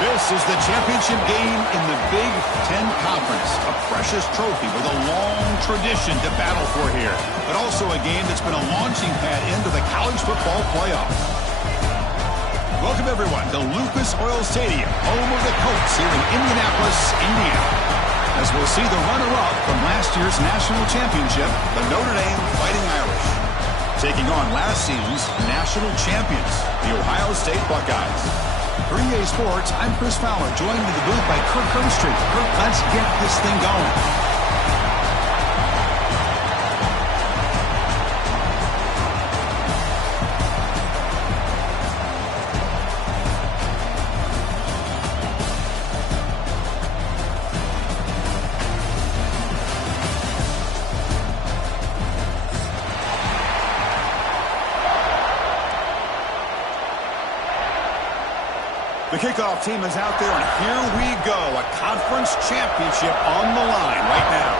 This is the championship game in the Big Ten Conference. A precious trophy with a long tradition to battle for here. But also a game that's been a launching pad into the college football playoff. Welcome, everyone, to Lucas Oil Stadium, home of the Colts here in Indianapolis, Indiana. As we'll see the runner-up from last year's national championship, the Notre Dame Fighting Irish, taking on last season's national champions, the Ohio State Buckeyes. For EA Sports, I'm Chris Fowler, joined in the booth by Kirk Herbstreit. Kirk, let's get this thing going. The kickoff team is out there, and here we go. A conference championship on the line right now.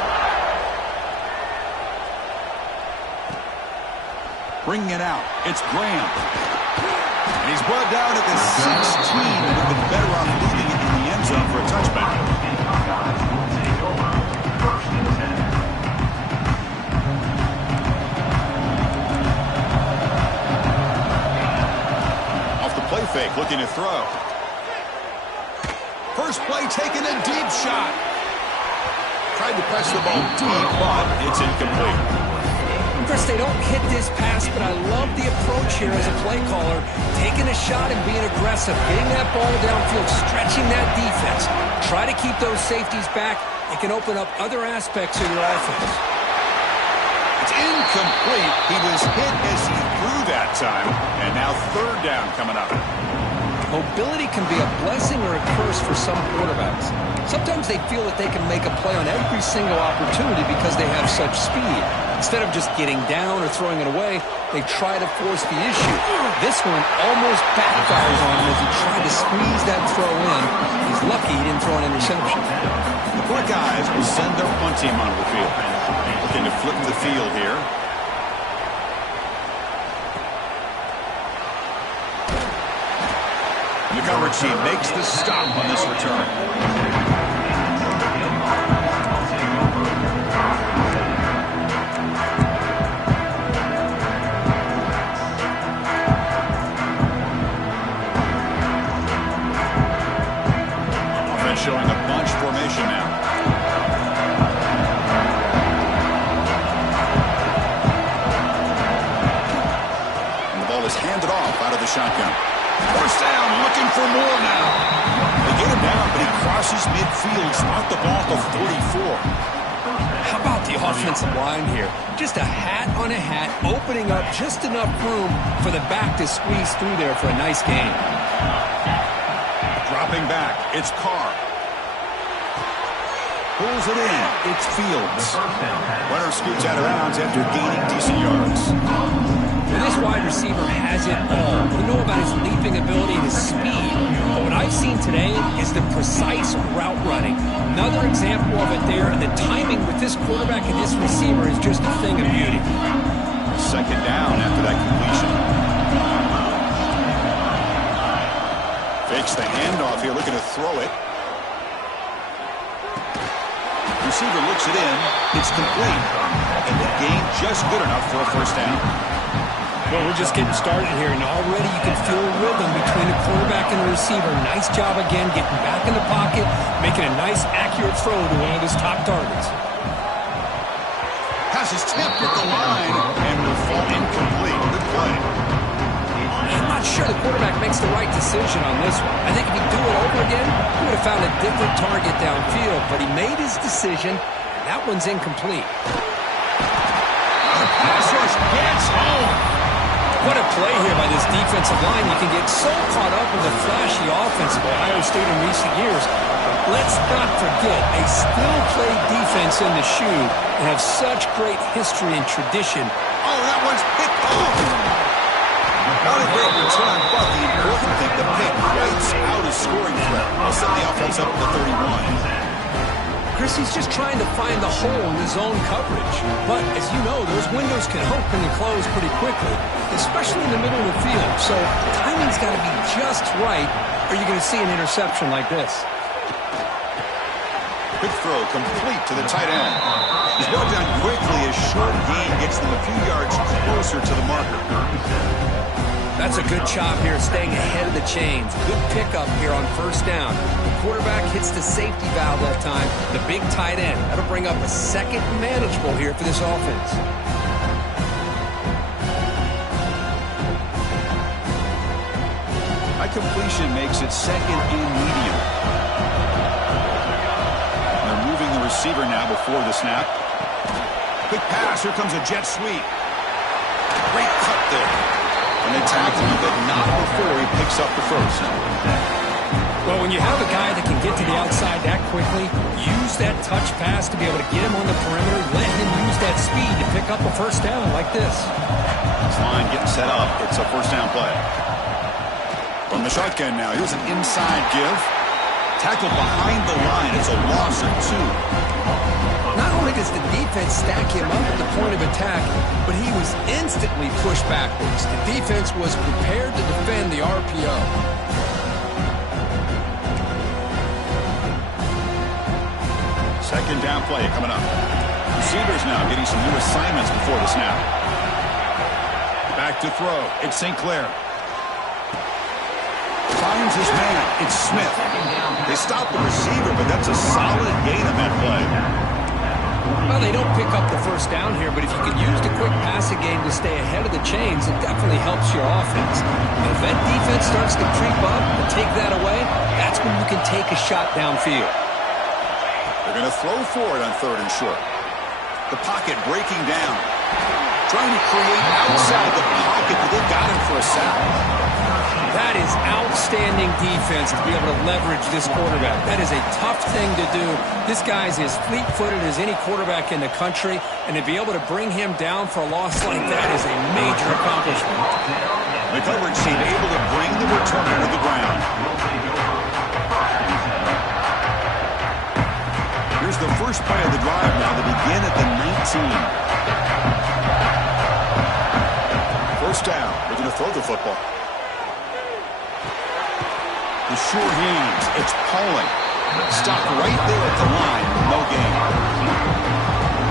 Bringing it out. It's Graham. And he's brought down at the 16. Would have been better off leaving it in the end zone for a touchback. Off the play fake, looking to throw. First play, taking a deep shot. Tried to press the ball deep, but it's incomplete. Chris, they don't hit this pass, but I love the approach here as a play caller. Taking a shot and being aggressive, getting that ball downfield, stretching that defense. Try to keep those safeties back. It can open up other aspects of your offense. It's incomplete. He was hit as he threw that time, and now third down coming up. Mobility can be a blessing or a curse for some quarterbacks. Sometimes they feel that they can make a play on every single opportunity because they have such speed. Instead of just getting down or throwing it away, they try to force the issue. This one almost backfires on him as he tried to squeeze that throw in. He's lucky he didn't throw an interception. The Buckeyes will send their punt team onto the field. Looking to flip the field here. The coverage team makes the stop on this return. Offense showing a bunch formation now. And the ball is handed off out of the shotgun. First down, looking for more now. They get him down, but he crosses midfield, brought the ball to 44. How about the offensive line here? Just a hat on a hat, opening up just enough room for the back to squeeze through there for a nice gain. Dropping back, it's Carr. Pulls it in, it's Fields. Runner scoots out of bounds after gaining decent yards. Well, this wide receiver has it all. We know about his leaping ability and his speed. But what I've seen today is the precise route running. Another example of it there. And the timing with this quarterback and this receiver is just a thing of beauty. Second down after that completion. Fakes the handoff here, looking to throw it. Receiver looks it in. It's complete. And the gain just good enough for a first down. Well, we're just getting started here, and already you can feel a rhythm between the quarterback and the receiver. Nice job again, getting back in the pocket, making a nice, accurate throw to one of his top targets. Pass is tipped at the line, and will fall incomplete. Good play. I'm not sure the quarterback makes the right decision on this one. I think if he'd do it over again, he would have found a different target downfield, but he made his decision, and that one's incomplete. The pass rush gets home. What a play here by this defensive line. You can get so caught up in the flashy offense of Ohio State in recent years. Let's not forget, they still play defense in the shoe and have such great history and tradition. Oh, that one's picked off. Not a great return, but the important thing, the pick wipes out a scoring threat. I'll set the offense up to 31. Chris, he's just trying to find the hole in his own coverage. But, as you know, those windows can open and close pretty quickly, especially in the middle of the field. So, timing's got to be just right, or you're going to see an interception like this. Quick throw complete to the tight end. He's brought down quickly as short gain gets them a few yards closer to the marker. That's a good job here, staying ahead of the chains. Good pickup here on first down. The quarterback hits the safety valve that time. The big tight end. That'll bring up a second manageable here for this offense. High completion makes it second and medium. They're moving the receiver now before the snap. Quick pass. Here comes a jet sweep. Great cut there. And they tackle him, but not before he picks up the first. Well, when you have a guy that can get to the outside that quickly, use that touch pass to be able to get him on the perimeter, let him use that speed to pick up a first down like this. This line getting set up. It's a first down play. From the shotgun now, here's an inside give. Tackled behind the line. It's a loss of 2. Not only does the defense stack him up at the point of attack, but he was instantly pushed backwards. The defense was prepared to defend the RPO. Second down play coming up. Receivers now getting some new assignments before the snap. Back to throw. It's St. Clair. Finds his man. It's Smith. They stop the receiver, but that's a solid gain on that play. Well, they don't pick up the first down here, but if you can use the quick passing game to stay ahead of the chains, it definitely helps your offense. And if that defense starts to creep up and take that away, that's when you can take a shot downfield. They're going to throw for it on third and short. The pocket breaking down. Trying to create outside the pocket, but they got him for a sack. That is outstanding defense to be able to leverage this quarterback. That is a tough thing to do. This guy's as fleet-footed as any quarterback in the country, and to be able to bring him down for a loss like that is a major accomplishment. The coverage team able to bring the returner to the ground. Here's the first play of the drive now to begin at the 19. First down. They're going to throw the football. The sure hands. It's Pauling. Stopped right there at the line. No gain.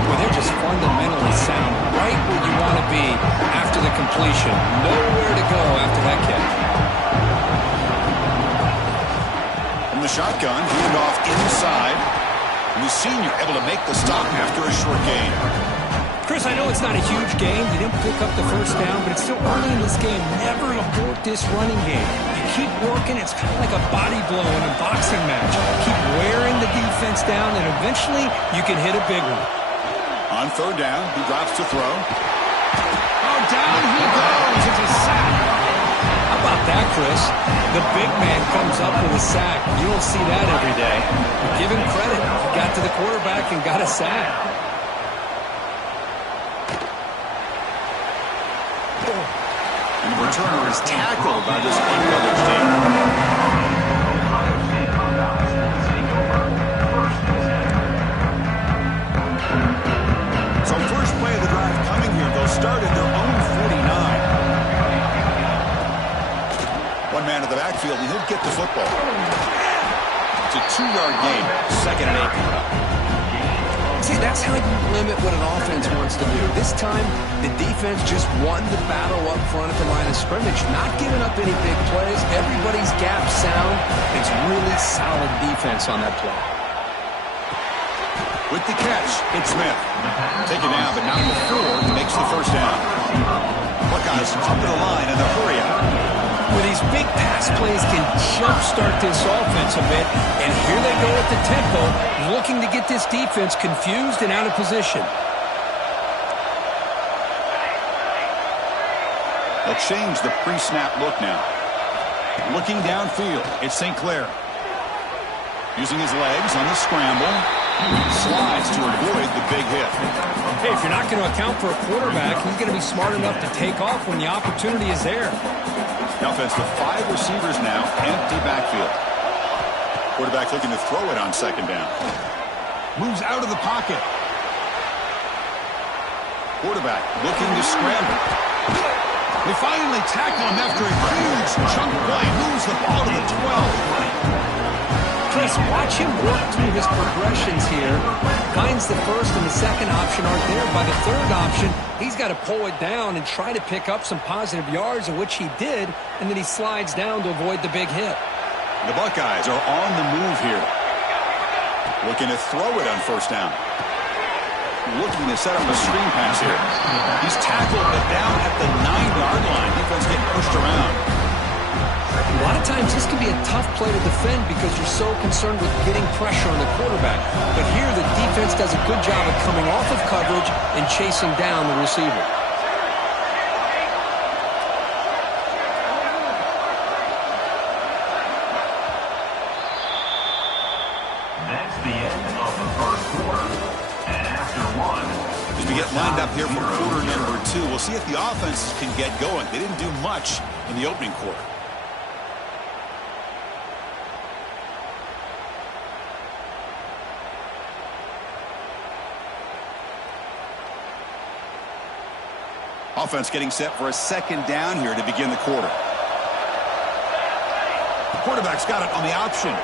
Well, they're just fundamentally sound. Right where you want to be after the completion. Nowhere to go after that catch. From the shotgun, hand off inside. And the senior able to make the stop after a short gain. Chris, I know it's not a huge game. You didn't pick up the first down, but it's still early in this game. Never abort this running game. You keep working. It's kind of like a body blow in a boxing match. Keep wearing the defense down, and eventually you can hit a big one. On third down, he drops to throw. Oh, down he goes. It's a sack. How about that, Chris? The big man comes up with a sack. You don't see that every day. But give him credit. He got to the quarterback and got a sack. And the returner is tackled by this uncovered team. So first play of the drive coming here. They'll start at their own 49. One man in the backfield, and he'll get the football. It's a 2-yard gain. Second and 8. See, that's how you limit what an offense wants to do. This time, the defense just won the battle up front at the line of scrimmage, not giving up any big plays. Everybody's gap sound. It's really solid defense on that play. With the catch, it's Smith. Taken down, but not before he makes the first down. Buckeyes up to the line in the hurry up. Well, these big pass plays can jumpstart this offense a bit, and here they go at the tempo, looking to get this defense confused and out of position. They'll change the pre-snap look now. Looking downfield, it's St. Clair. Using his legs on the scramble. Slides to avoid the big hit. Hey, if you're not going to account for a quarterback, he's going to be smart enough to take off when the opportunity is there. The offense with 5 receivers now, empty backfield. Quarterback looking to throw it on second down. Moves out of the pocket. Quarterback looking to scramble. They finally tackle him after a huge chunk play. Moves the ball to the 12. Chris, watch him work through his progressions here. Finds the first and the second option aren't there. By the third option, he's got to pull it down and try to pick up some positive yards, of which he did, and then he slides down to avoid the big hit. The Buckeyes are on the move here. Looking to throw it on first down. Looking to set up a screen pass here. He's tackled but down at the 9-yard line. Defense getting pushed around. A lot of times this can be a tough play to defend because you're so concerned with getting pressure on the quarterback. But here the defense does a good job of coming off of coverage and chasing down the receiver. That's the end of the first quarter. And after one, as we get lined up here for quarter number 2, we'll see if the offense can get going. They didn't do much in the opening quarter. Offense getting set for a second down here to begin the quarter. The quarterback's got it on the option.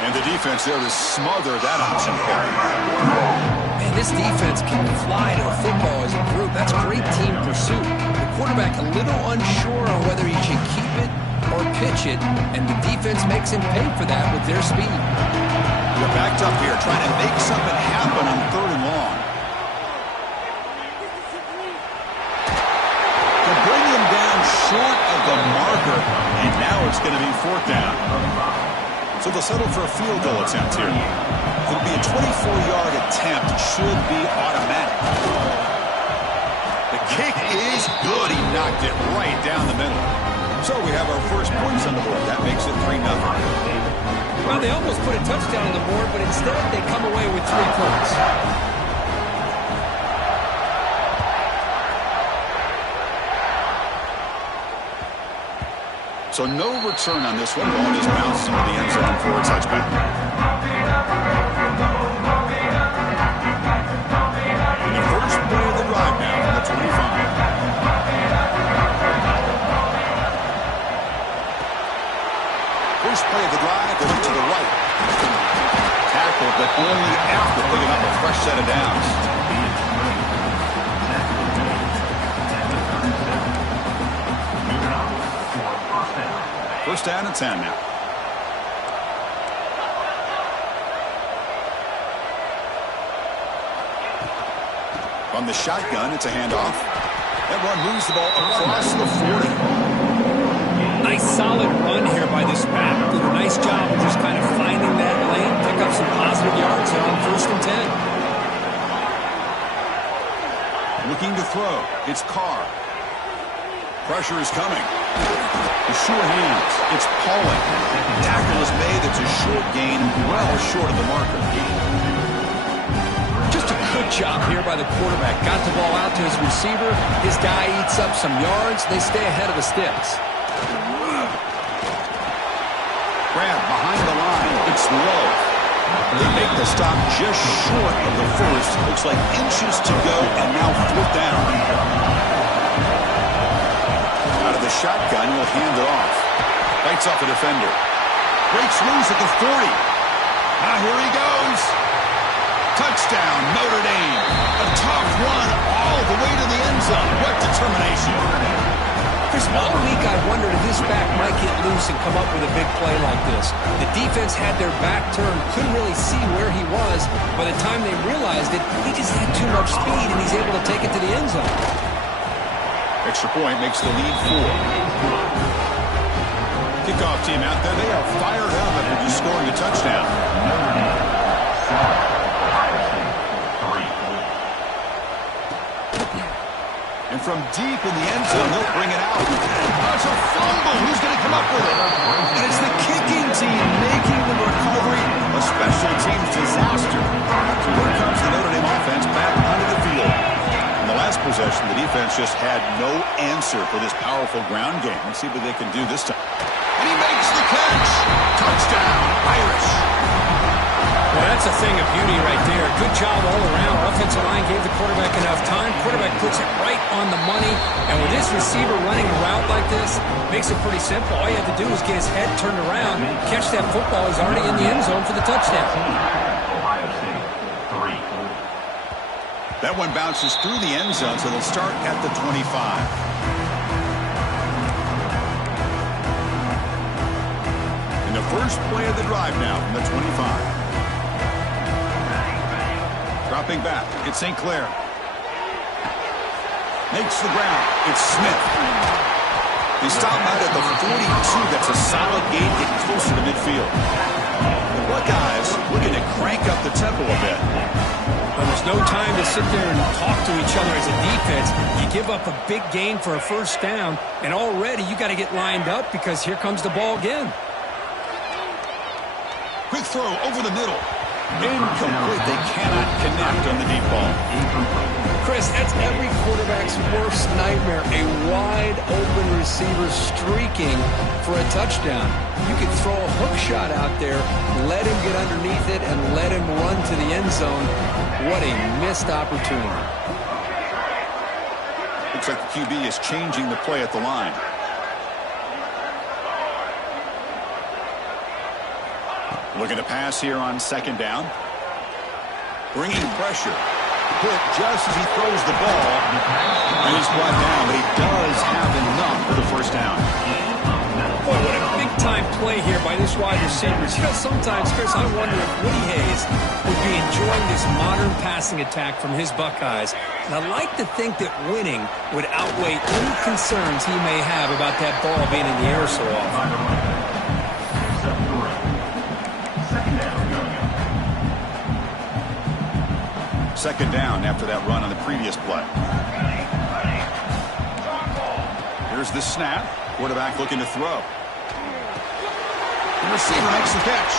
And the defense there to smother that option play. Man, this defense can fly to the football as a group. That's great team pursuit. The quarterback a little unsure on whether he should keep it or pitch it, and the defense makes him pay for that with their speed. They're backed up here trying to make something happen on third and long. Short of the marker, and now it's going to be fourth down. So they'll settle for a field goal attempt here. It'll be a 24-yard attempt. Should be automatic. The kick is good. He knocked it right down the middle. So we have our first points on the board. That makes it 3-0. Well, they almost put a touchdown on the board, but instead they come away with 3 points. So no return on this one. Ball just bounced into the end zone for a touchback. And the first play of the drive now on the 25. First play of the drive, they look to the right. Tackled, but only after picking up a fresh set of downs. First down and 10 now. From the shotgun, it's a handoff. That run moves the ball across the 40. Nice solid run here by this back. Did a nice job of just kind of finding that lane, pick up some positive yards on first and 10. Looking to throw. It's Carr. Pressure is coming. The sure hands. It's Pauling. Tackle is made. It's a short gain, well short of the marker. Just a good job here by the quarterback. Got the ball out to his receiver. His guy eats up some yards. They stay ahead of the sticks. Grab behind the line. It's low. They make the stop just short of the first. Looks like inches to go, and now fourth down. Out of the shotgun, will hand it off. Bites off a defender. Breaks loose at the 40. Now here he goes. Touchdown, Notre Dame. A tough run all the way to the end zone. What determination. Chris, all week I wondered if this back might get loose and come up with a big play like this. The defense had their back turned, couldn't really see where he was. By the time they realized it, he just had too much speed, and he's able to take it to the end zone. Extra point makes the lead 4. Kickoff team out there. They are fired up after just scoring a touchdown. And from deep in the end zone, they'll bring it out. Oh, it's a fumble. Who's going to come up with it? And it's the kicking team making the recovery. A special teams disaster. So here comes the Notre Dame offense back onto the field. In the last possession, the defense just had no answer for this powerful ground game. Let's see what they can do this time. And he makes the catch. Touchdown, Irish. Well, that's a thing of beauty right there. Good job all around. Offensive line gave the quarterback enough time. Quarterback puts it right on the money. And with this receiver running a route like this, makes it pretty simple. All you have to do is get his head turned around, catch that football. He's already in the end zone for the touchdown. Ohio State, 3. That one bounces through the end zone, so they'll start at the 25. In the first play of the drive now from the 25. Dropping back, it's St. Clair. Makes the ground, it's Smith. They stop out at the 42. That's a solid gain, getting closer to midfield. The Buckeyes looking to crank up the tempo a bit. But there's no time to sit there and talk to each other as a defense. You give up a big gain for a first down, and already you got to get lined up because here comes the ball again. Quick throw over the middle. Incomplete. They cannot connect on the deep ball. Chris, that's every quarterback's worst nightmare. A wide-open receiver streaking for a touchdown. You could throw a hook shot out there, let him get underneath it, and let him run to the end zone. What a missed opportunity. Looks like the QB is changing the play at the line. Looking to pass here on second down. Bringing pressure. Hit just as he throws the ball. And he's brought down, but he does have enough for the first down. Boy, what a big-time play here by this wide receiver. You know, sometimes, Chris, I wonder if Woody Hayes would be enjoying this modern passing attack from his Buckeyes. And I like to think that winning would outweigh any concerns he may have about that ball being in the air so often. Second down after that run on the previous play. Here's the snap. Quarterback looking to throw. The receiver makes the catch.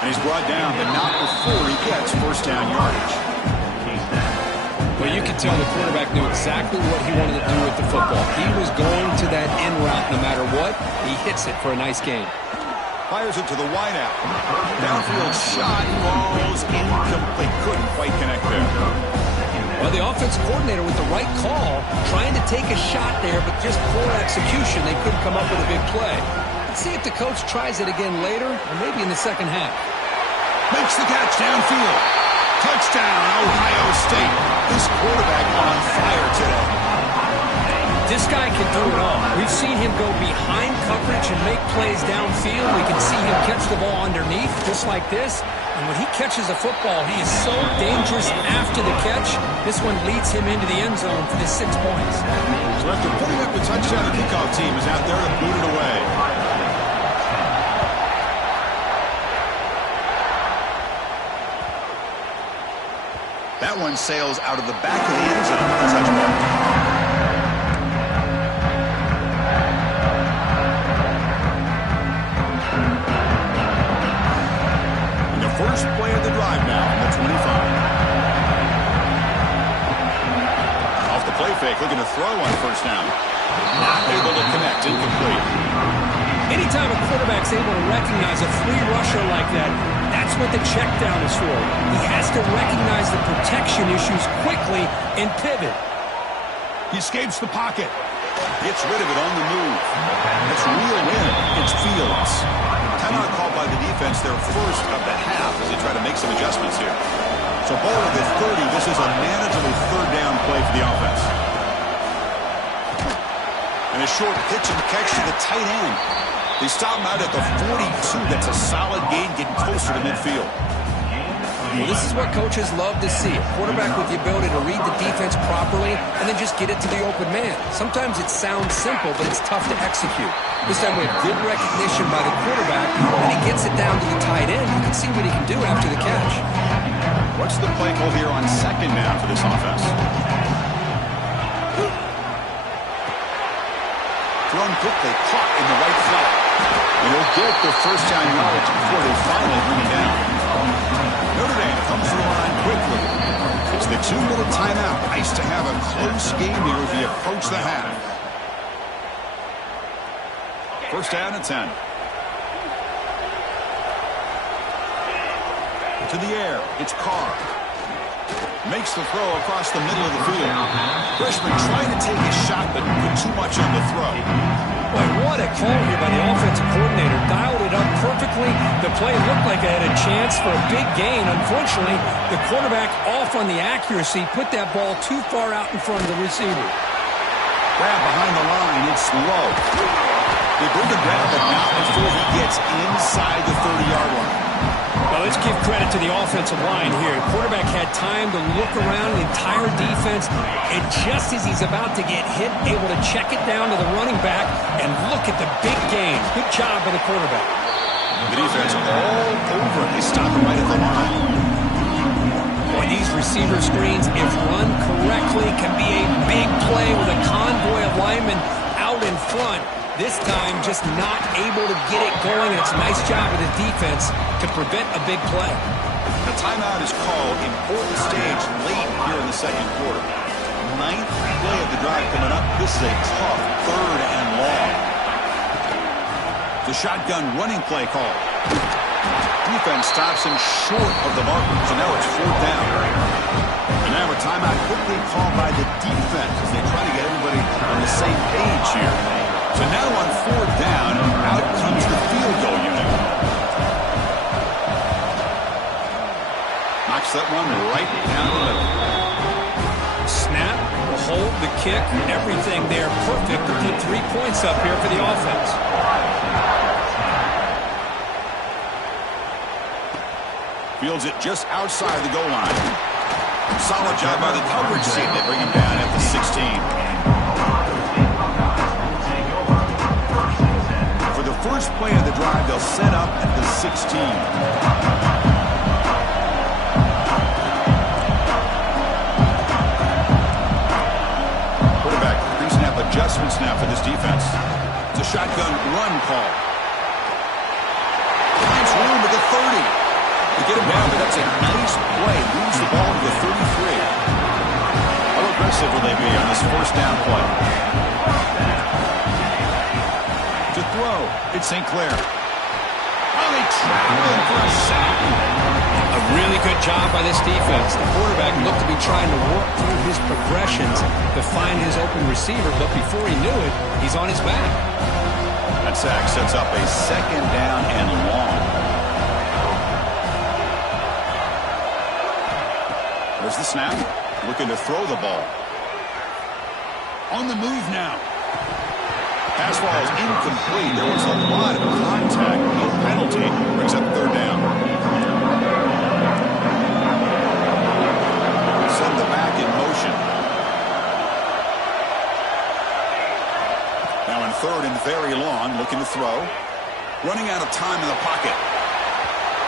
And he's brought down, but not before he gets first down yardage. Well, you can tell the quarterback knew exactly what he wanted to do with the football. He was going to that end route no matter what. He hits it for a nice gain. Fires it to the wideout. Downfield shot falls incomplete. Couldn't quite connect there. Well, the offensive coordinator with the right call, trying to take a shot there, but just poor execution. They couldn't come up with a big play. Let's see if the coach tries it again later, or maybe in the second half. Makes the catch downfield. Touchdown, Ohio State. This quarterback on fire today. This guy can do it all. We've seen him go behind coverage and make plays downfield. We can see him catch the ball underneath, just like this. And when he catches a football, he is so dangerous after the catch. This one leads him into the end zone for the 6 points. So after putting up the touchdown, the kickoff team is out there to boot it away. That one sails out of the back of the end zone for the touchdown. First play of the drive now on the 25. Off the play fake, looking to throw on first down. Not able to connect, incomplete. Anytime a quarterback's able to recognize a free rusher like that, that's what the check down is for. He has to recognize the protection issues quickly and pivot. He escapes the pocket. Gets rid of it on the move. That's real win. It's Fields. Timeout called by the defense, their first of the half as they try to make some adjustments here. So ball at the 30. This is a manageable third down play for the offense. And a short pitch and catch to the tight end. They stop him out at the 42. That's a solid gain, getting closer to midfield. Well, this is what coaches love to see. A quarterback with the ability to read the defense properly and then just get it to the open man. Sometimes it sounds simple, but it's tough to execute. This time we have good recognition by the quarterback, and he gets it down to the tight end. You can see what he can do after the catch. What's the play call here on second down for this offense? Thrown quickly, caught in the right flat. And he'll get the first down yardage before they finally bring him down. Notre Dame comes to the line quickly. It's the 2-minute timeout. Nice to have a close game here as we approach the half. First down and 10. To the air, it's Carr. Makes the throw across the middle of the field. Freshman trying to take a shot, but put too much on the throw. Boy, what a call here by the offensive coordinator. Dialed it up perfectly. The play looked like it had a chance for a big gain. Unfortunately, the quarterback off on the accuracy, put that ball too far out in front of the receiver. Grab behind the line, it's low. They bring the grab, but not before he gets inside the 30-yard line. Well, let's give credit to the offensive line here. The quarterback had time to look around the entire defense, and just as he's about to get hit, able to check it down to the running back, and look at the big gain. Good job by the quarterback. The defense all over it. They stop him right at the line. Boy, these receiver screens, if run correctly, can be a big play with a convoy of linemen out in front. This time, just not able to get it going. It's a nice job of the defense to prevent a big play. The timeout is called. Important stage late here in the second quarter. 9th play of the drive coming up. This is a tough 3rd and long. The shotgun running play call. Defense stops him short of the marker, so now it's 4th down. And now a timeout quickly called by the defense as they try to get everybody on the same page here. So now on 4th down, out comes the field goal unit. Knocks that one right down the middle. Snap, the hold, the kick, everything there perfect to put 3 points up here for the offense. Fields it just outside the goal line. Solid job by the coverage team. They bring him down at the 16. For the first play of the drive, they'll set up at the 16. Quarterback pre-snap adjustments now for this defense. It's a shotgun run call. Finds room at the 30. To get him down, but that's a nice play. Moves the ball to the 33. How aggressive will they be on this first down play? To throw, it's St. Clair. Oh, they travel him for a sack. A really good job by this defense. The quarterback looked to be trying to work through his progressions to find his open receiver, but before he knew it, he's on his back. That sack sets up a 2nd down and long. There's the snap. Looking to throw the ball. On the move now. Pass ball is incomplete. There was a lot of contact. No penalty. Brings up 3rd down. Send the back in motion. Now in 3rd and very long. Looking to throw. Running out of time in the pocket.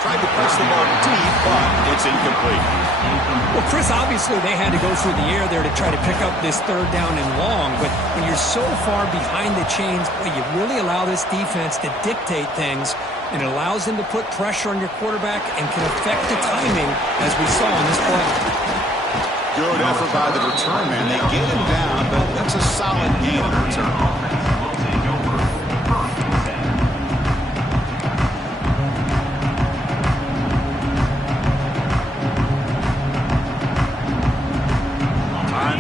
Tried to press the ball deep, but it's incomplete. Well, Chris, obviously they had to go through the air there to try to pick up this 3rd down and long, but when you're so far behind the chains, well, you really allow this defense to dictate things, and it allows them to put pressure on your quarterback and can affect the timing, as we saw in this play. Good effort by the return man. They get him down, but that's a solid gain on the return.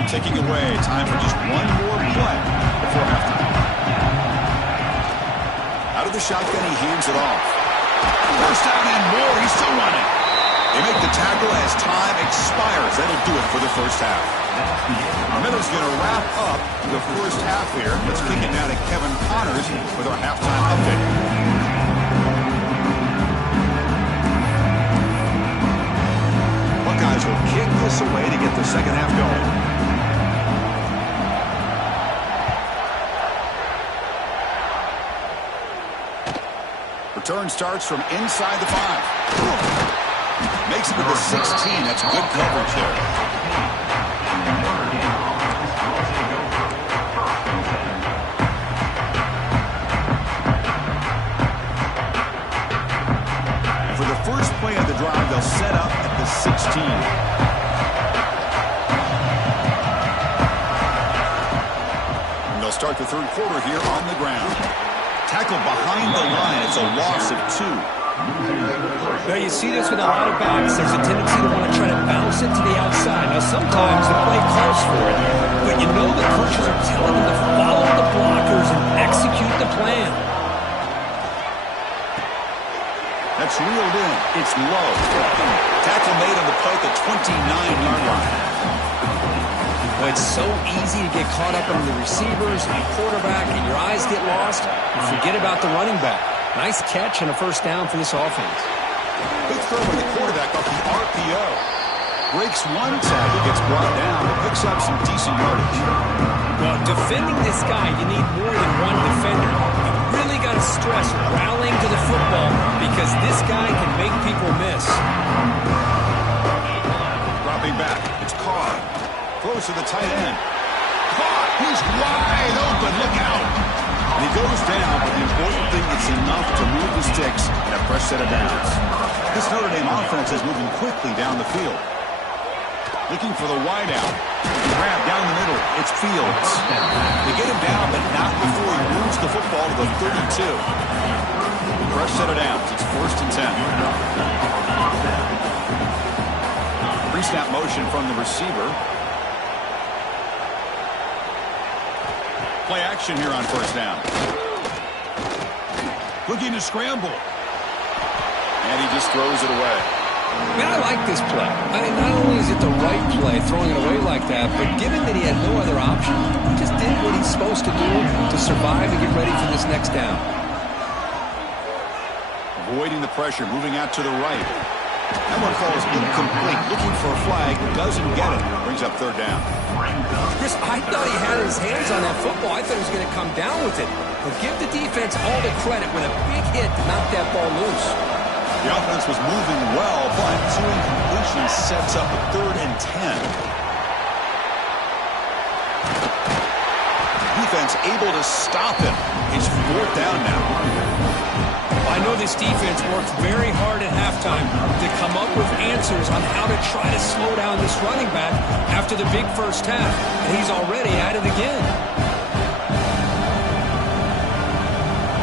Taking away. Time for just one more play before halftime. Out of the shotgun, he hands it off. First down and more. He's still running. They make the tackle as time expires. That'll do it for the first half. Miller's going to wrap up the first half here. Let's kick it down to Kevin Connors with our halftime update. Buckeyes will kick this away to get the second half going. Return starts from inside the 5. Makes it to the 16. That's good coverage there. And for the first play of the drive, they'll set up at the 16. And they'll start the 3rd quarter here on the ground. Tackle behind the line. It's a loss of 2. Now you see this with a lot of backs. There's a tendency to want to try to bounce it to the outside. Now sometimes the play calls for it, but you know the coaches are telling them to follow the blockers and execute the plan. That's reeled in. It's low. Tackle made on the play at the 29-yard line. Well, it's so easy to get caught up on the receivers and the quarterback, and your eyes get lost. You forget about the running back. Nice catch and a first down for this offense. Big throw by the quarterback off the RPO. Breaks one tackle, gets brought down, but picks up some decent yardage. Well, defending this guy, you need more than one defender. You really got to stress rallying to the football because this guy can make people miss. Dropping back, it's Carr. Throws to the tight end. Caught! He's wide open. Look out! And he goes down, but the important thing is enough to move the sticks and a fresh set of downs. This Notre Dame offense is moving quickly down the field. Looking for the wideout. Grab down the middle. It's Fields. They get him down, but not before he moves the football to the 32. Fresh set of downs. It's 1st and 10. Pre-snap motion from the receiver. Play action here on 1st down. Looking to scramble. And he just throws it away. Man, I like this play. I mean, not only is it the right play, throwing it away like that, but given that he had no other option, he just did what he's supposed to do to survive and get ready for this next down. Avoiding the pressure, moving out to the right. That one falls incomplete. Looking for a flag, doesn't get it. Brings up 3rd down. Chris, I thought he had his hands on that football. I thought he was going to come down with it. But give the defense all the credit with a big hit to knock that ball loose. The offense was moving well, but 2 incompletions sets up a 3rd and 10. Defense able to stop him. It's 4th down now. I know this defense worked very hard at halftime to come up with answers on how to try to slow down this running back after the big first half, and he's already at it again.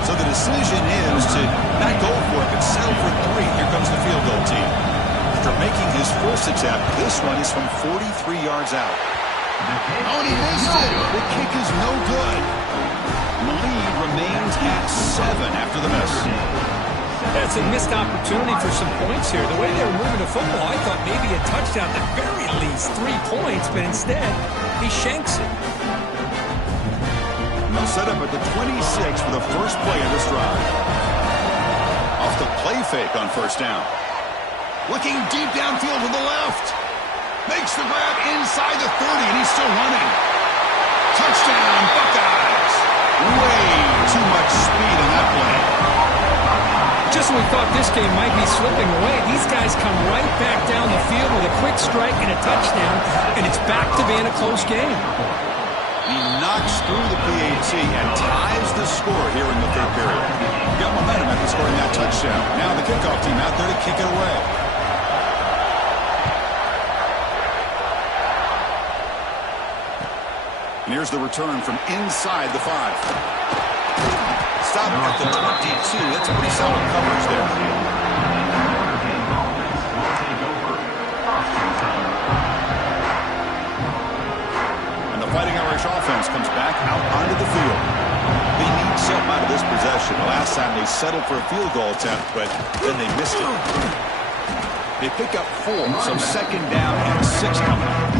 So the decision is to not go for it, but settle for 3. Here comes the field goal team. After making his first attempt, this one is from 43 yards out. Oh, and he missed it. The kick is no good. The lead remains at 7 after the miss. That's a missed opportunity for some points here. The way they were moving the football, I thought maybe a touchdown, at the very least 3 points, but instead, he shanks it. They'll set up at the 26 for the first play of this drive. Off the play fake on 1st down. Looking deep downfield to the left. Makes the grab inside the 30, and he's still running. Touchdown, Buckeyes. Way too much speed in that play. Just when we thought this game might be slipping away, these guys come right back down the field with a quick strike and a touchdown, and it's back to being a close game. He knocks through the PAT and ties the score here in the 3rd period. Got momentum after scoring that touchdown. Now the kickoff team out there to kick it away. And here's the return from inside the 5. Stop at the 22. That's a pretty solid coverage there. And the Fighting Irish offense comes back out onto the field. They need something out of this possession. Last time they settled for a field goal attempt, but then they missed it. They pick up 4, so 2nd down and 6 coming up.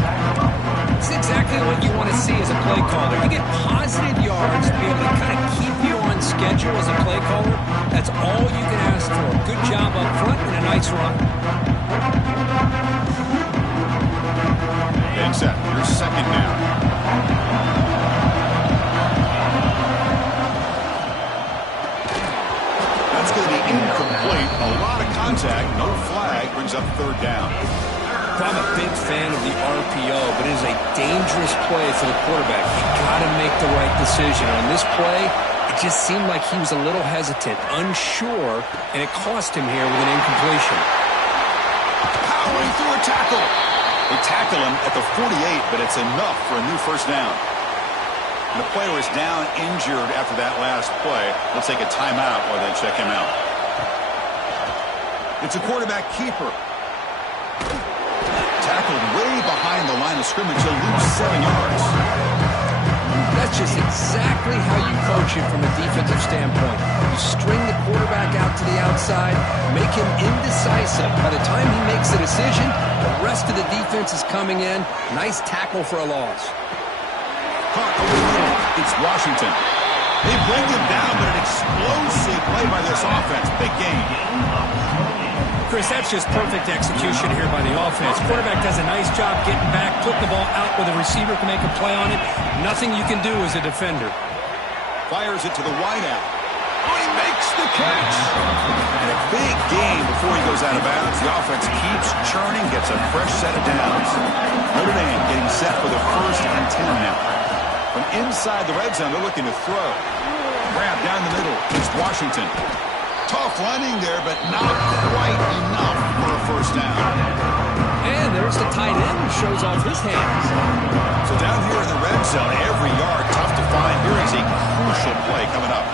It's exactly what you want to see as a play caller. You get positive yards to be able to kind of keep you on schedule as a play caller. That's all you can ask for. Good job up front and a nice run. Big set. Your 2nd down. That's going to be incomplete. A lot of contact. No flag. Brings up 3rd down. I'm a big fan of the RPO, but it is a dangerous play for the quarterback. You got to make the right decision. On this play, it just seemed like he was a little hesitant, unsure, and it cost him here with an incompletion. Powering through a tackle. They tackle him at the 48, but it's enough for a new 1st down. And the player is down injured after that last play. They'll take a timeout while they check him out. It's a quarterback keeper. Tackled way behind the line of scrimmage. He'll lose 7 yards. That's just exactly how you coach him from a defensive standpoint. You string the quarterback out to the outside, make him indecisive. By the time he makes a decision, the rest of the defense is coming in. Nice tackle for a loss. Caught over the middle. It's Washington. They bring him down, but an explosive play by this offense. Big game. Chris, that's just perfect execution here by the offense. Quarterback does a nice job getting back, putting the ball out where the receiver can make a play on it. Nothing you can do as a defender. Fires it to the wideout. Oh, he makes the catch. And a big game before he goes out of bounds. The offense keeps churning, gets a fresh set of downs. Notre Dame getting set for the 1st and 10 now. From inside the red zone, they're looking to throw. Grab down the middle. It's Washington. Tough running there, but not quite enough for a 1st down. And there's the tight end who shows off his hands. So down here in the red zone, every yard tough to find. Here is a crucial play coming up.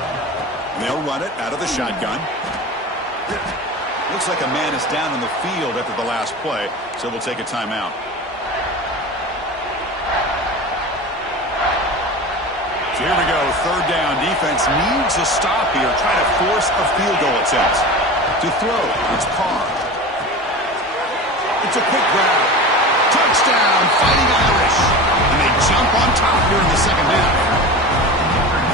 And they'll run it out of the shotgun. Looks like a man is down in the field after the last play, so we'll take a timeout. So here we go, 3rd down. Defense needs a stop here. Try to force a field goal attempt. To throw, it's Carr. It's a quick grab. Touchdown, Fighting Irish. And they jump on top here in the 2nd half.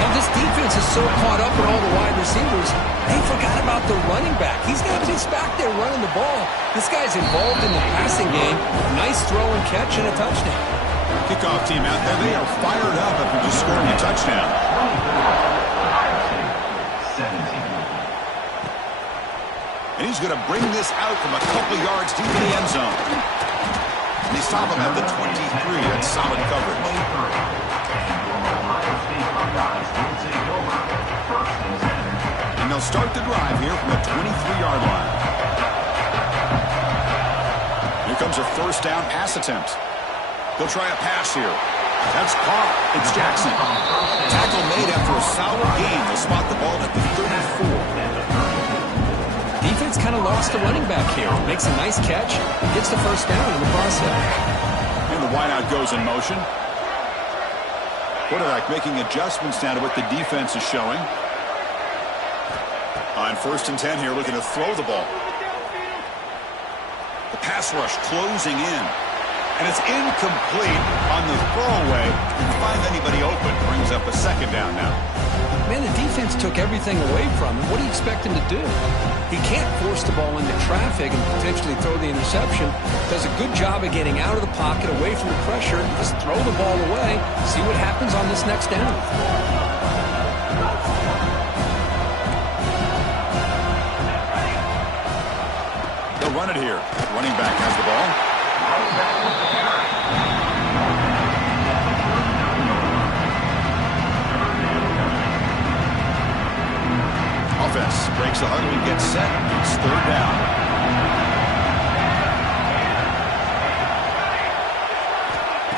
And this defense is so caught up in all the wide receivers, they forgot about the running back. He's got this back there running the ball. This guy's involved in the passing game. Nice throw and catch and a touchdown. Kickoff team out there, they are fired up after just scoring a touchdown. And he's going to bring this out from a couple yards deep in the end zone. And they stop him at the 23. That's solid coverage. And they'll start the drive here from the 23-yard line. Here comes a 1st down pass attempt. They'll try a pass here. That's Carr. It's Jackson. Tackle made after a solid gain. They'll spot the ball at the 34. Defense kind of lost the running back here. Makes a nice catch. Gets the 1st down in the process. And the wideout goes in motion. Quarterback making adjustments now to what the defense is showing. On 1st and 10 here, looking to throw the ball. The pass rush closing in. And it's incomplete on the throwaway. Didn't find anybody open. Brings up a 2nd down now. Man, the defense took everything away from him. What do you expect him to do? He can't force the ball into traffic and potentially throw the interception. Does a good job of getting out of the pocket, away from the pressure, and just throw the ball away. See what happens on this next down. They'll run it here. Running back has the ball. Offense breaks the huddle and gets set. It's 3rd down.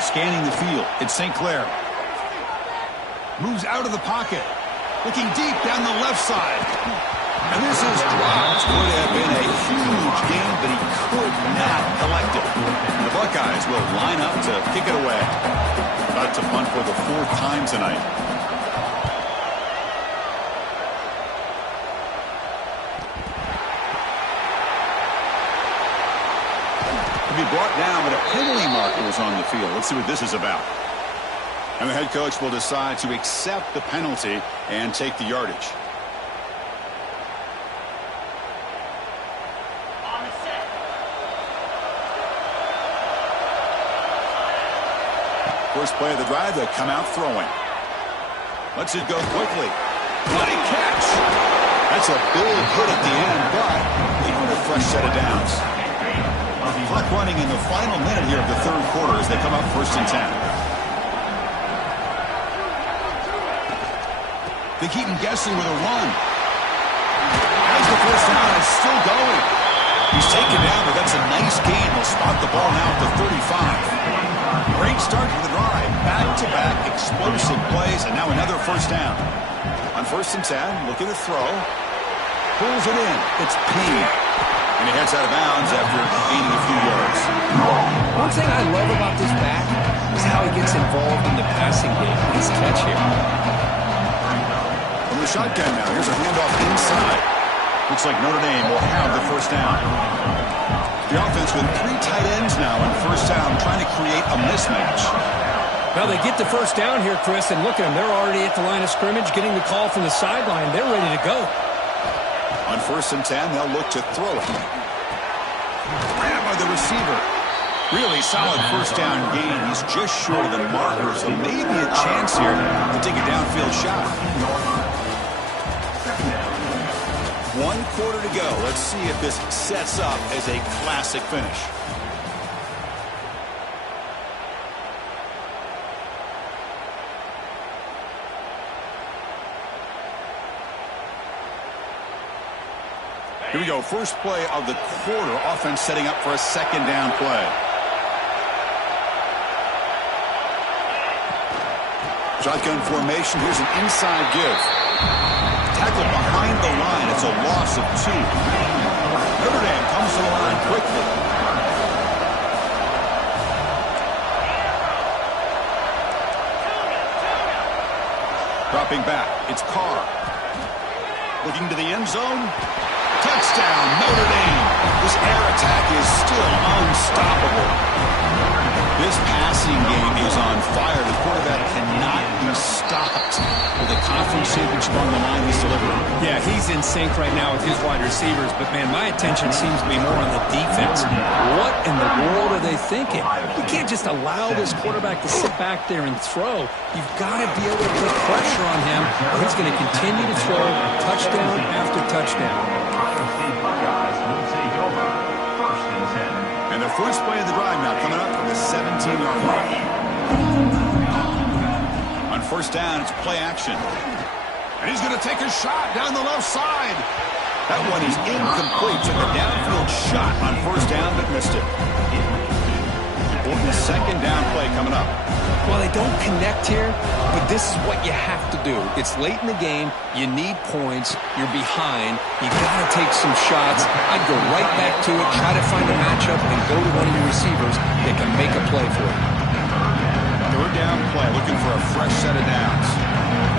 Scanning the field. It's St. Clair. Moves out of the pocket. Looking deep down the left side. And this is dropped. Would have been a huge game, but he could not collect it. The Buckeyes will line up to kick it away. About to punt for the 4th time tonight. To be brought down, but a penalty marker was on the field. Let's see what this is about. And the head coach will decide to accept the penalty and take the yardage. First play of the drive, they come out throwing. Lets it go quickly. What a catch! That's a big hit at the end, but they want a fresh set of downs. Clock running in the final minute here of the 3rd quarter as they come up 1st and 10. They keep him guessing with a run. As the 1st down is still going. He's taken down, but that's a nice gain. They'll spot the ball now at the 35. Great start to the drive. Back-to-back explosive plays, and now another 1st down. On 1st and 10, looking to throw. Pulls it in. It's Payne. And he heads out of bounds after gaining a few yards. One thing I love about this back is how he gets involved in the passing game. His catch here. From the shotgun now, here's a handoff inside. Looks like Notre Dame will have the first down. The offense with 3 tight ends now on first down, trying to create a mismatch. Well, they get the first down here, Chris, and look at them. They're already at the line of scrimmage, getting the call from the sideline. They're ready to go. On 1st and 10, they'll look to throw it. Grabbed by the receiver. Really solid first down gain. He's just short of the marker, so maybe a chance here to take a downfield shot. 1 quarter to go. Let's see if this sets up as a classic finish. Here we go. First play of the quarter. Offense setting up for a second down play. Shotgun formation. Here's an inside give. Tackle behind the line. It's a loss of 2. Notre Dame comes to the line quickly. Dropping back. It's Carr. Looking to the end zone. Touchdown, Notre Dame. This air attack is still unstoppable. This passing game is on fire. The quarterback cannot be stopped with a conference championship on the line he's delivering. Yeah, he's in sync right now with his wide receivers, but, man, my attention seems to be more on the defense. What in the world are they thinking? You can't just allow this quarterback to sit back there and throw. You've got to be able to put pressure on him, or he's going to continue to throw touchdown after touchdown. And the first play of the drive now coming up from the 17-yard line. On first down, it's play action. And he's going to take a shot down the left side. That one is incomplete. Took a downfield shot on first down, but missed it. Important second down play coming up. Well, they don't connect here, but this is what you have to do. It's late in the game. You need points. You're behind. You got to take some shots. I'd go right back to it, try to find a matchup, and go to one of your receivers that can make a play for you. Third down play, looking for a fresh set of downs.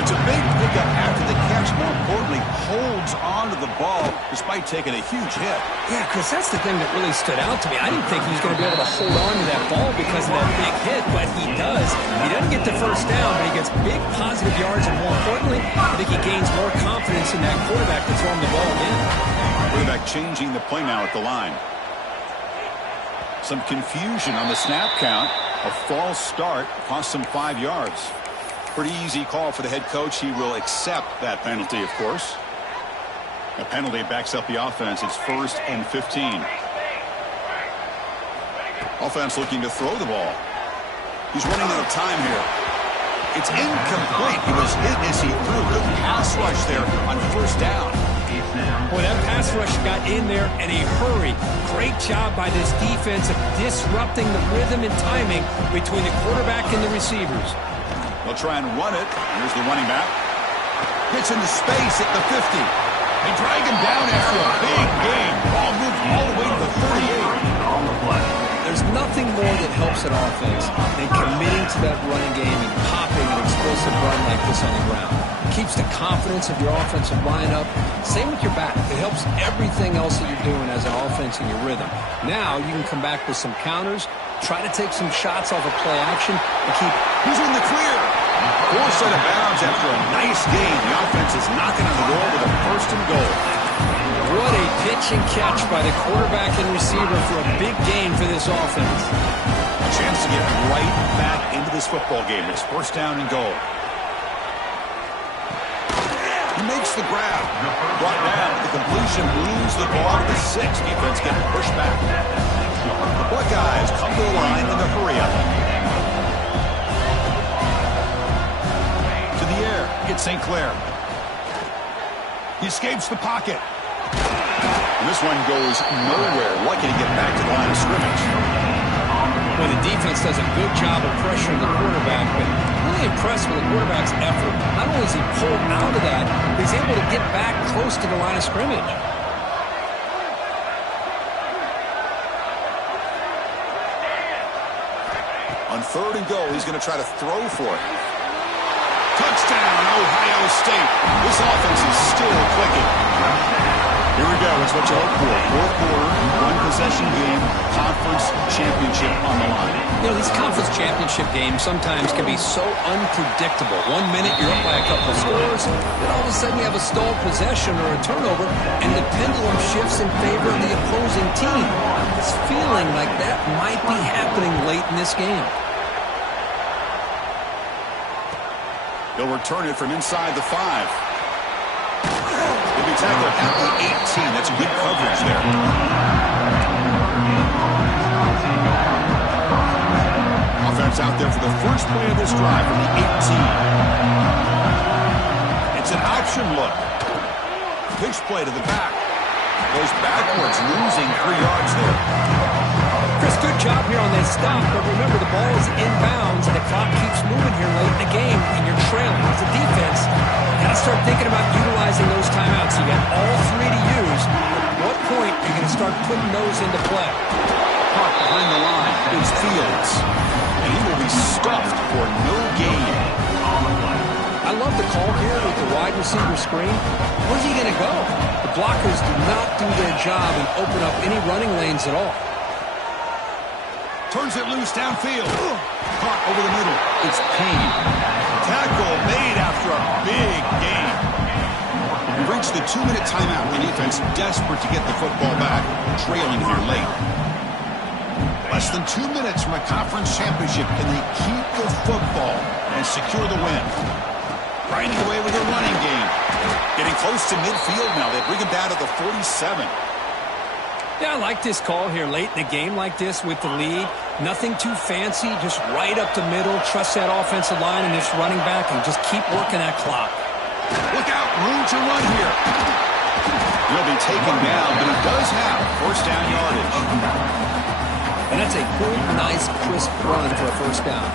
It's a big pickup after the catch. More importantly, holds on to the ball despite taking a huge hit. Yeah, Chris, that's the thing that really stood out to me. I didn't think he was going to be able to hold on to that ball because of that big hit, but he does. He doesn't get the first down, but he gets big positive yards, and more importantly, I think he gains more confidence in that quarterback to throw him the ball again. Quarterback changing the play now at the line. Some confusion on the snap count. A false start cost him 5 yards. Pretty easy call for the head coach. He will accept that penalty, of course. A penalty backs up the offense. It's 1st and 15. Offense looking to throw the ball. He's running out of time here. It's incomplete. He was hit as he threw. Good pass rush there on first down. Boy, that pass rush got in there in a hurry. Great job by this defense of disrupting the rhythm and timing between the quarterback and the receivers. They'll try and run it. Here's the running back. Gets into space at the 50. They drag him down after a big game. Ball moved all the way to the 38. There's nothing more that helps an offense than committing to that running game and popping an explosive run like this on the ground. It keeps the confidence of your offensive line up. Same with your back. It helps everything else that you're doing as an offense in your rhythm. Now you can come back with some counters, try to take some shots off of play action, and keep... He's in the clear. Forced out of bounds after a nice gain. The offense is knocking on the door with a 1st and goal. What a pitch and catch by the quarterback and receiver for a big gain for this offense. A chance to get right back into this football game. It's 1st down and goal. He makes the grab. Brought down. The completion moves the ball to the 6. Defense getting pushed back. The Buckeyes come to the line in the hurry up. To the air. Gets St. Clair. He escapes the pocket. And this one goes nowhere. Lucky to get back to the line of scrimmage. Well, the defense does a good job of pressuring the quarterback, but really impressed with the quarterback's effort. Not only is he pulled out of that, but he's able to get back close to the line of scrimmage. On 3rd and goal, he's going to try to throw for it. Touchdown, Ohio State. This offense is still clicking. Here we go. It's what you hope for. 4th quarter, one-possession game, conference championship on the line. You know, these conference championship games sometimes can be so unpredictable. 1 minute you're up by a couple of scores, then all of a sudden you have a stalled possession or a turnover, and the pendulum shifts in favor of the opposing team. It's feeling like that might be happening late in this game. He'll return it from inside the 5. He'll be tackled at the 18. That's good coverage there. Offense out there for the first play of this drive from the 18. It's an option look. Pitch play to the back. Goes backwards, losing 3 yards there. Chris, good job here on that stop, but remember the ball is inbounds and the clock keeps moving here late in the game and you're trailing. As a defense, you got to start thinking about utilizing those timeouts. You got all 3 to use. At what point are you going to start putting those into play? Caught behind the line is Fields, and he will be stuffed for no gain. I love the call here with the wide receiver screen. Where's he going to go? The blockers do not do their job and open up any running lanes at all. Turns it loose downfield. Caught over the middle. It's Payne. Tackle made after a big gain. We've reached the 2-minute timeout. The defense desperate to get the football back, trailing here late. Less than 2 minutes from a conference championship. Can they keep the football and secure the win? Grinding away with a running game. Getting close to midfield now. They bring him down to the 47. Yeah, I like this call here late in the game like this with the lead. Nothing too fancy, just right up the middle. Trust that offensive line and this running back and just keep working that clock. Look out, room to run here. He'll be taken down, but he does have first down yardage. And that's a good, nice, crisp run for a first down.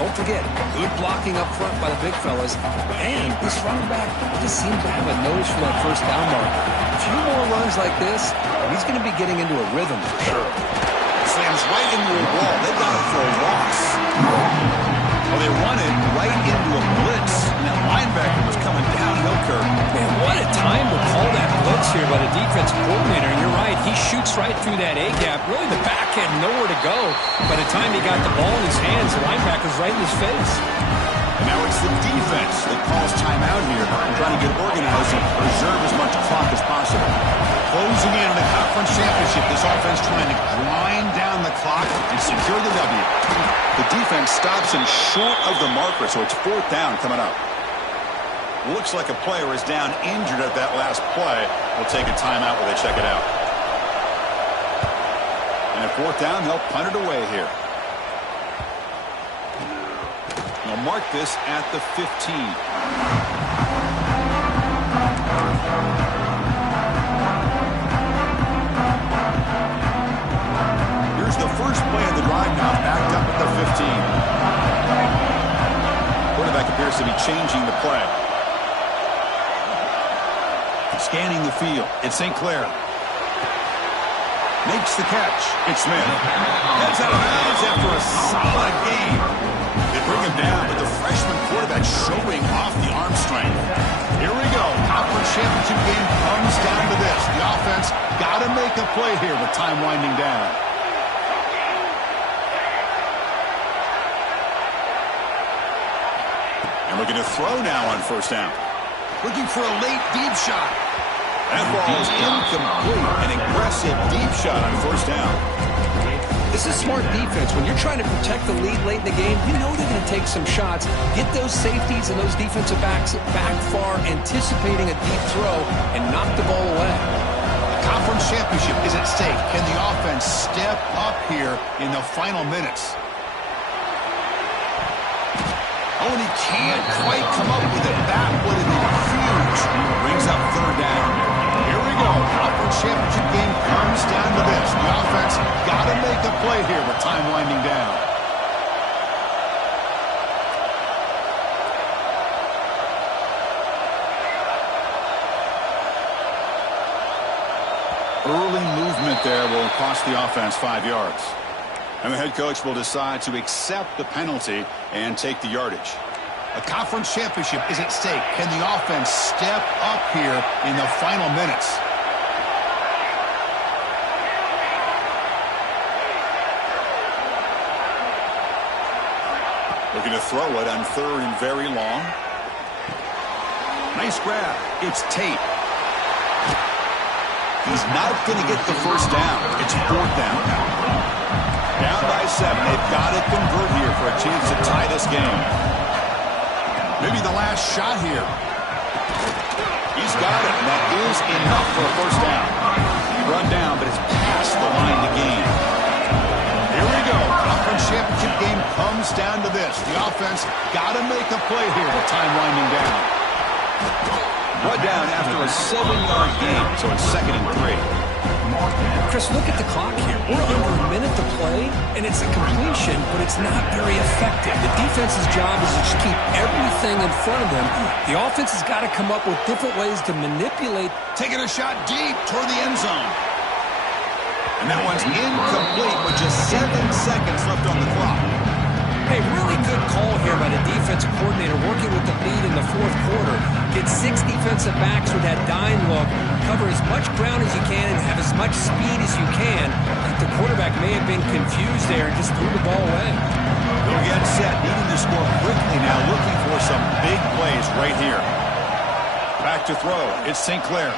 Don't forget, good blocking up front by the big fellas. And this running back just seems to have a nose for that first down marker. A few more runs like this, he's going to be getting into a rhythm for sure. Slams right into a wall. They got it for a loss. Well, they run it right into a blitz. And that linebacker was coming downhill curve. Man, what a time to call that blitz here by the defensive coordinator. And you're right, he shoots right through that A-gap. Really, the back had nowhere to go. By the time he got the ball in his hands, the linebacker's right in his face. And now it's the defense that calls timeout here, trying to get organized and preserve as much clock as possible. Closing in on the conference championship, this offense trying to grind down the clock and secure the W. The defense stops him short of the marker, so it's 4th down coming up. Looks like a player is down injured at that last play. We'll take a timeout while they check it out. And at 4th down, they'll punt it away here. They'll mark this at the 15. Here's the first play of the drive now, backed up at the 15. Quarterback appears to be changing the play. Scanning the field. It's St. Clair. Makes the catch. It's Smith. Heads out of bounds after a solid game. They bring him down, but the freshman quarterback showing off the arm strength. Here we go. Conference championship game comes down to this. The offense got to make a play here with time winding down. And looking to throw now on first down. Looking for a late deep shot. That ball is incomplete. An aggressive deep shot on first down. This is smart defense. When you're trying to protect the lead late in the game, you know they're going to take some shots. Get those safeties and those defensive backs back far, anticipating a deep throw, and knock the ball away. The conference championship is at stake. Can the offense step up here in the final minutes? Oh, and he can't quite come up with it. That would have been huge. Brings up 3rd down. Here we go. Conference championship game comes down to this. The offense got to make a play here with time winding down. Early movement there will cost the offense 5 yards. And the head coach will decide to accept the penalty and take the yardage. A conference championship is at stake. Can the offense step up here in the final minutes? Looking to throw it on 3rd and very long. Nice grab. It's Tate. He's not going to get the first down. It's 4th down. Down by 7. They've got to convert here for a chance to tie this game. Maybe the last shot here. He's got it, and that is enough for a first down. Run down, but it's past the line to gain. Here we go. Conference championship game comes down to this. The offense got to make a play here with time winding down. Brought down after a 7-yard gain, so it's 2nd and 3. Chris, look at the clock here. We're under a minute to play, and it's a completion, but it's not very effective. The defense's job is to just keep everything in front of them. The offense has got to come up with different ways to manipulate. Taking a shot deep toward the end zone. And that one's incomplete with just 7 seconds left on the clock. Hey, really good call here by the defensive coordinator working with the lead in the 4th quarter. Get 6 defensive backs with that dime look. Cover as much ground as you can and have as much speed as you can. I think the quarterback may have been confused there and just threw the ball away. They'll get set, needing to score quickly now, looking for some big plays right here. Back to throw. It's St. Clair.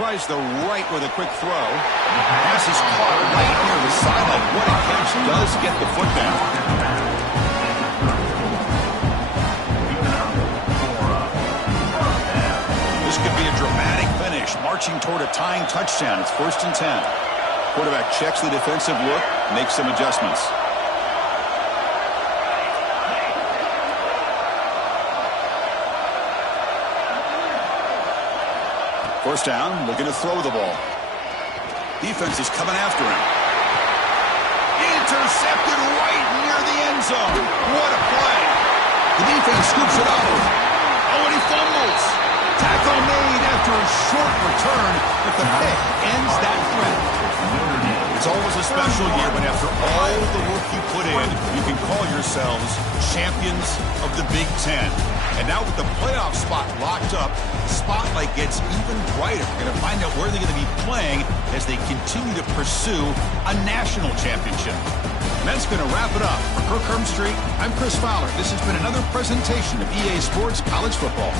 Tries the right with a quick throw. Pass is caught right near the sideline. What a catch. Does get the foot down. This could be a dramatic finish, marching toward a tying touchdown. It's 1st and 10. Quarterback checks the defensive look, makes some adjustments. First down, looking to throw the ball. Defense is coming after him. Intercepted right near the end zone. What a play. The defense scoops it up. Oh, and he fumbles. Tackle made after a short return, but the pick ends that threat. It's always a special year when after all the work you put in, you can call yourselves champions of the Big Ten. And now with the playoff spot locked up, the spotlight gets even brighter. We're going to find out where they're going to be playing as they continue to pursue a national championship. And that's going to wrap it up. For Kirk Herbstreit, I'm Chris Fowler. This has been another presentation of EA Sports College Football.